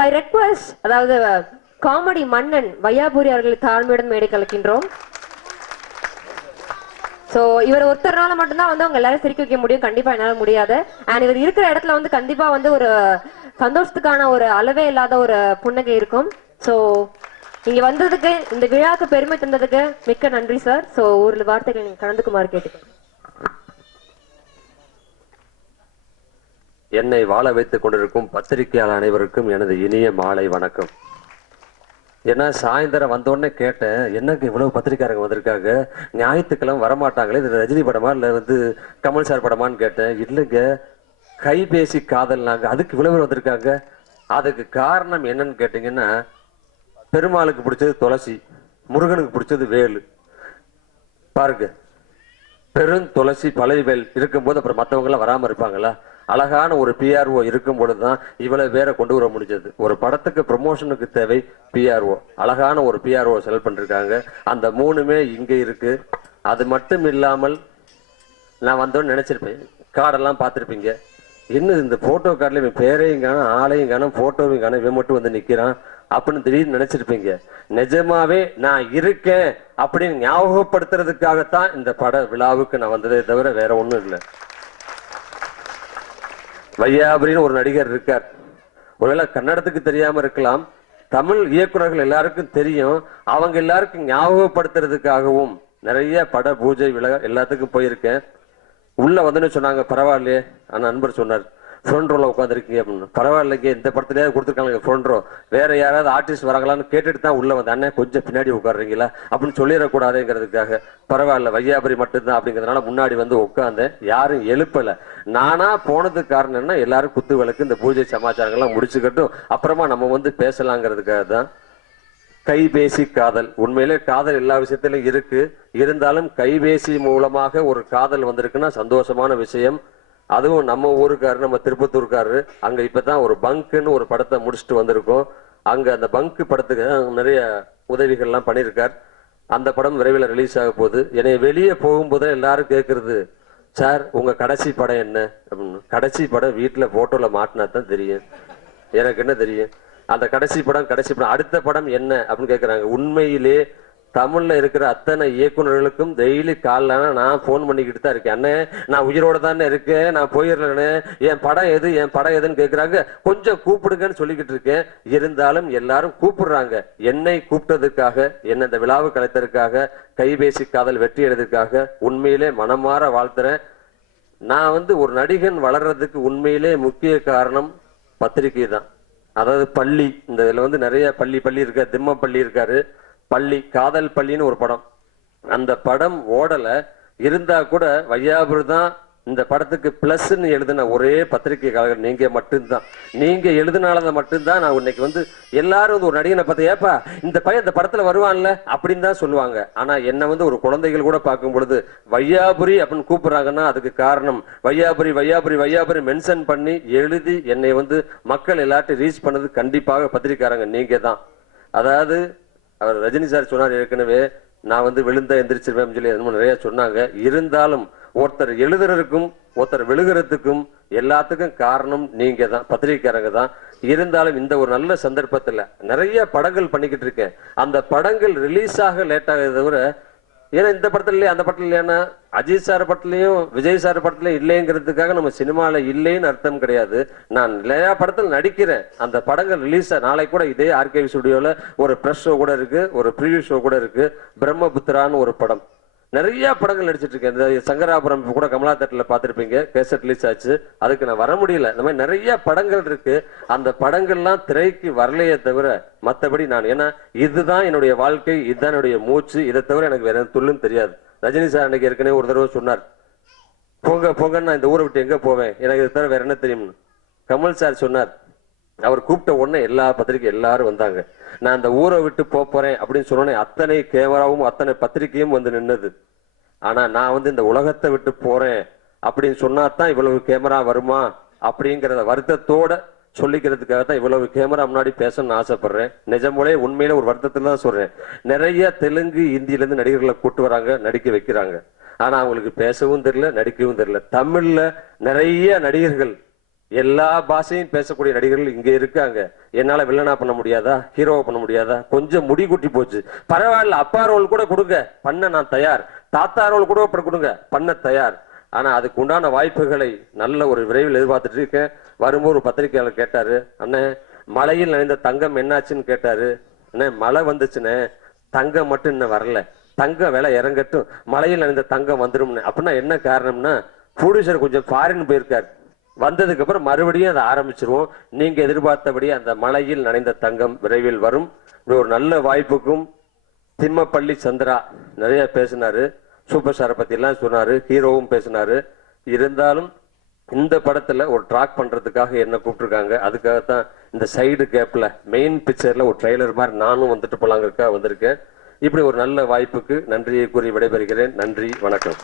I request, அதாவது comedy மன்னன் வையாபுரி அவர்களை தாழ்மையுடன் மேடை கலக்கின்றோம். சோ இவர் ஒருத்தர்னால மட்டும்தான் வந்து அவங்க எல்லாரும் சிரிக்க வைக்க முடியும், கண்டிப்பா என்னால முடியாது. அண்ட் இவர் இருக்கிற இடத்துல வந்து கண்டிப்பா வந்து ஒரு சந்தோஷத்துக்கான ஒரு அளவே இல்லாத ஒரு புன்னகை இருக்கும். சோ இங்க வந்ததுக்கு, இந்த விழாக்கு பெருமை தந்ததுக்கு மிக்க நன்றி சார். சோ ஒரு வார்த்தைகள் நீங்க கலந்துக்குமாறு கேட்டுக்கேன். என்னை வாழ வைத்துக் கொண்டிருக்கும் பத்திரிகையாளர் அனைவருக்கும் எனது இனிய மாலை வணக்கம். ஏன்னா சாயந்தரம் வந்தோடனே கேட்டேன், என்னங்க இவ்வளவு பத்திரிக்கையாளங்க வந்திருக்காங்க, ஞாயிற்றுக்கிழமை வரமாட்டாங்களே, இது ரஜினி படமா இல்லை வந்து கமல் சார் படமான்னு கேட்டேன். இல்லைங்க, கைபேசி காதல்னாங்க, அதுக்கு இவ்வளவு வந்திருக்காங்க. அதுக்கு காரணம் என்னன்னு கேட்டீங்கன்னா, பெருமாளுக்கு பிடிச்சது துளசி, முருகனுக்கு பிடிச்சது வேலு. பாருங்க, பெரும் துளசி பழையவேல் இருக்கும்போது அப்புறம் மற்றவங்க எல்லாம் வராம இருப்பாங்களா? அழகான ஒரு பிஆர்ஓ இருக்கும் பொழுதுதான் இவ்வளவு பேரை கொண்டு வர முடிஞ்சது. ஒரு படத்துக்கு ப்ரமோஷனுக்கு தேவை பிஆர்ஓ, அழகான ஒரு பிஆர்ஓ செலக்ட் பண்ணிருக்காங்க. அந்த மூணுமே இங்க இருக்கு. அது மட்டும் இல்லாமல் நான் வந்தோன்னு நினைச்சிருப்பேன், கார்டெல்லாம் பார்த்துருப்பீங்க, இன்னும் இந்த போட்டோ கார்டில் இவன் பேரையும் காணும், ஆளையும் காணும், போட்டோவையும் காணும், இவன் மட்டும் வந்து நிக்கிறான் அப்படின்னு திடீர்னு நினைச்சிருப்பீங்க. நிஜமாவே நான் இருக்கேன் அப்படின்னு ஞாபகப்படுத்துறதுக்காகத்தான் இந்த பட விழாவுக்கு நான் வந்ததே தவிர வேற ஒண்ணும் இல்லை. வையாபுரின்னு ஒரு நடிகர் இருக்கார். ஒருவேளை கன்னடத்துக்கு தெரியாம இருக்கலாம், தமிழ் இயக்குநர்கள் எல்லாருக்கும் தெரியும். அவங்க எல்லாருக்கும் ஞாபகப்படுத்துறதுக்காகவும் நிறைய பட பூஜை விழா எல்லாத்துக்கும் போயிருக்கேன். உள்ள வந்துன்னு சொன்னாங்க, பரவாயில்லையே. ஆனா நண்பர் சொன்னார், ஃப்ரண்ட் ரோல உட்காந்துருக்கீங்க அப்படின்னு. பரவாயில்லைங்க, இந்த படத்துலயாவது கொடுத்துருக்காங்க ஃப்ரண்ட் ரோ, வேற யாராவது ஆர்டிஸ்ட் வராங்களான்னு கேட்டுட்டு தான் உள்ள வந்தேன். அண்ணன் கொஞ்சம் பின்னாடி உட்காடுறீங்களா அப்படின்னு சொல்லிடக்கூடாதுங்கிறதுக்காக, பரவாயில்ல வையாபுரி மட்டும்தான் அப்படிங்கிறதுனால முன்னாடி வந்து உட்காந்தேன். யாரும் எழுப்பல. நானா போனதுக்கு காரணம் என்ன, எல்லாரும் குத்து விளக்கு இந்த பூஜை சமாச்சாரங்கள்லாம் முடிச்சுக்கட்டும், அப்புறமா நம்ம வந்து பேசலாங்கிறதுக்காக தான். கைபேசி காதல், உண்மையிலே காதல் எல்லா விஷயத்திலும் இருக்கு. இருந்தாலும் கைபேசி மூலமாக ஒரு காதல் வந்திருக்குன்னா சந்தோஷமான விஷயம். அதுவும் நம்ம ஊருக்காரு, நம்ம திருப்பத்தூர்காரரு. அங்க இப்பதான் ஒரு பங்க்னு ஒரு படத்தை முடிச்சுட்டு வந்திருக்கோம். அங்க அந்த பங்க் படத்துக்கு நிறைய உதவிகள்லாம் பண்ணியிருக்கார். அந்த படம் விரைவில் ரிலீஸ் ஆக போகுது. என்னை வெளியே போகும்போது எல்லாரும் கேட்கறது, சார் உங்க கடைசி படம் என்ன அப்படின்னு. கடைசி படம் வீட்டுல போட்டோல மாட்டினா தான் தெரியும், எனக்கு என்ன தெரியும். அந்த கடைசி படம் அடுத்த படம் என்ன அப்படின்னு கேட்கறாங்க. உண்மையிலே தமிழ்ல இருக்கிற அத்தனை இயக்குநர்களுக்கும் டெய்லி காலைல நான் போன் பண்ணிக்கிட்டு தான் இருக்கேன். அண்ணே நான் உயிரோட தானே இருக்கேன், நான் போயிடுறேன்னு, என் படம் எதுன்னு கேட்கறாங்க. கொஞ்சம் கூப்பிடுங்கன்னு சொல்லிக்கிட்டு இருக்கேன். இருந்தாலும் எல்லாரும் கூப்பிடுறாங்க. என்னை கூப்பிட்டதுக்காக, என்ன இந்த விழாவுக்கு அழைத்ததுக்காக, கைபேசி காதல் வெற்றி எடுத்ததுக்காக உண்மையிலே மனமாற வாழ்த்துறேன். நான் வந்து ஒரு நடிகன் வளர்றதுக்கு உண்மையிலே முக்கிய காரணம் பத்திரிகை தான். அதாவது பள்ளி, இந்த இதுல வந்து நிறைய பள்ளி இருக்க, திம்ம பள்ளி இருக்காரு, பள்ளி காதல் பள்ளின்னு ஒரு படம். அந்த படம் ஓடல, இருந்தா கூட வையாபுரி தான் இந்த படத்துக்கு பிளஸ்ன்னு எழுதின ஒரே பத்திரிகைக்காரர் நீங்க மட்டும்தான். நீங்க எழுதினாலதான் மட்டும்தான் நான் இன்னைக்கு வந்து எல்லாரும் வந்து ஒரு நடிகனை பார்த்து, ஏப்பா இந்த பையன் இந்த படத்துல வருவான்ல அப்படின்னு தான் சொல்லுவாங்க. ஆனா என்ன வந்து ஒரு குழந்தைகள் கூட பார்க்கும் பொழுது வையாபுரி அப்படின்னு கூப்பிடுறாங்கன்னா அதுக்கு காரணம் வையாபுரி மென்ஷன் பண்ணி எழுதி என்னை வந்து மக்கள் எல்லாத்தையும் ரீச் பண்ணது கண்டிப்பாக பத்திரிக்காரங்க நீங்க தான். அதாவது அவர் ரஜினி சார் சொன்னார் ஏற்கனவே, நான் வந்து விழுந்த எந்திரிச்சிருவேன் சொல்லி நிறைய சொன்னாங்க. இருந்தாலும் ஒருத்தர் எழுதுறதுக்கும் ஒருத்தர் விழுகிறதுக்கும் எல்லாத்துக்கும் காரணம் நீங்க தான், பத்திரிகைக்காரங்க தான். இருந்தாலும் இந்த ஒரு நல்ல சந்தர்ப்பத்துல நிறைய படங்கள் பண்ணிக்கிட்டு இருக்கேன். அந்த படங்கள் ரிலீஸ் ஆக லேட் ஆகுது தவிர, ஏன்னா இந்த படத்துல இல்லையா அந்த படத்துல இல்லையானா அஜித் சார் படத்துலயும் விஜய் சார் படத்துலயும் இல்லைங்கிறதுக்காக நம்ம சினிமால இல்லைன்னு அர்த்தம் கிடையாது. நான் நிறைய படத்துல நடிக்கிறேன். அந்த படங்கள் ரிலீஸ் நாளை கூட இதே ஆர்கேவி ஸ்டுடியோல ஒரு பிரஸ் ஷோ கூட இருக்கு, ஒரு ப்ரிவியூ ஷோ கூட இருக்கு. பிரம்மபுத்திரான்னு ஒரு படம், நிறைய படங்கள் நடிச்சிட்டு இருக்கேன். இந்த சங்கராபுரம் கூட கமலா தேட்டர்ல பார்த்திருப்பீங்க, கேசட் ரிலீஸ் ஆச்சு. அதுக்கு நான் வர முடியல. இந்த மாதிரி நிறைய படங்கள் இருக்கு. அந்த படங்கள்லாம் திரைக்கு வரலையே தவிர மற்றபடி நான், ஏன்னா இதுதான் என்னுடைய வாழ்க்கை, இதுதான் என்னுடைய மூச்சு, இதை தவிர எனக்கு வேற துள்ளும் தெரியாது. ரஜினி சார் அன்னைக்கு ஏற்கனவே ஒரு தடவை சொன்னார், போங்க நான் இந்த ஊரை விட்டு எங்க போவேன், எனக்கு இதை தவிர வேற என்ன தெரியும்னு. கமல் சார் சொன்னார், அவர் கூப்பிட்ட உடனே எல்லா பத்திரிகை எல்லாரும் வந்தாங்க. நான் அந்த ஊரை விட்டு போறேன் அப்படின்னு சொன்னோன்னே அத்தனை கேமராவும் அத்தனை பத்திரிகையும் வந்து நின்னது. ஆனா நான் வந்து இந்த உலகத்தை விட்டு போறேன் அப்படின்னு சொன்னாதான் இவ்வளவு கேமரா வருமா அப்படிங்கிறத வருத்தத்தோட சொல்லிக்கிறதுக்காக தான் இவ்வளவு கேமரா முன்னாடி பேசணும்னு ஆசைப்படுறேன். நிஜமோலே உண்மையில ஒரு வருத்தத்துல தான் சொல்றேன். நிறைய தெலுங்கு இந்தியில இருந்து நடிகர்களை கூட்டு வராங்க, நடிக்க வைக்கிறாங்க. ஆனா அவங்களுக்கு பேசவும் தெரியல, நடிக்கவும் தெரியல. தமிழ்ல நிறைய நடிகர்கள் எல்லா பாஷையும் பேசக்கூடிய நடிகர்கள் இங்க இருக்காங்க. என்னால வில்லனா பண்ண முடியாதா, ஹீரோவை பண்ண முடியாதா? கொஞ்சம் முடி குட்டி போச்சு, பரவாயில்ல, அப்பா ரோல் கூட கொடுங்க, பண்ண நான் தயார். தாத்தா ரோல் கூட கொடுங்க, பண்ண தயார். ஆனா அதுக்கு உண்டான வாய்ப்புகளை நல்ல ஒரு விரைவில் எதிர்பார்த்துட்டு இருக்கேன். வரும்போது ஒரு பத்திரிகையாளர் கேட்டாரு, அண்ணே மலையில் நனைந்த தங்கம் என்னாச்சுன்னு கேட்டாரு. அண்ணே மழை வந்துச்சுன்னு, தங்கம் மட்டும் இன்னும் வரல, தங்கம் விலை இறங்கட்டும், மலையில் நனைந்த தங்கம் வந்துடும். அப்படின்னா என்ன காரணம்னா, ப்ரொடியூசர் கொஞ்சம் ஃபாரின் போயிருக்காரு, வந்ததுக்கு அப்புறம் மறுபடியும் அதை ஆரம்பிச்சிருவோம். நீங்க எதிர்பார்த்தபடி அந்த மலையில் நனைந்த தங்கம் விரைவில் வரும். இது ஒரு நல்ல வாய்ப்புக்கும். திம்மப்பள்ளி சந்திரா நிறைய பேசினாரு, சூப்பர் ஸ்டாரை பத்தி எல்லாம் சொன்னாரு, ஹீரோவும் பேசினாரு. இருந்தாலும் இந்த படத்துல ஒரு ட்ராக் பண்றதுக்காக என்ன கூப்பிட்டுருக்காங்க. அதுக்காகத்தான் இந்த சைடு கேப்ல மெயின் பிக்சர்ல ஒரு ட்ரெய்லர் மாதிரி நானும் வந்துட்டு போலாங்கிறதுக்காக வந்திருக்கேன். இப்படி ஒரு நல்ல வாய்ப்புக்கு நன்றியை கூறி விடைபெறுகிறேன். நன்றி, வணக்கம்.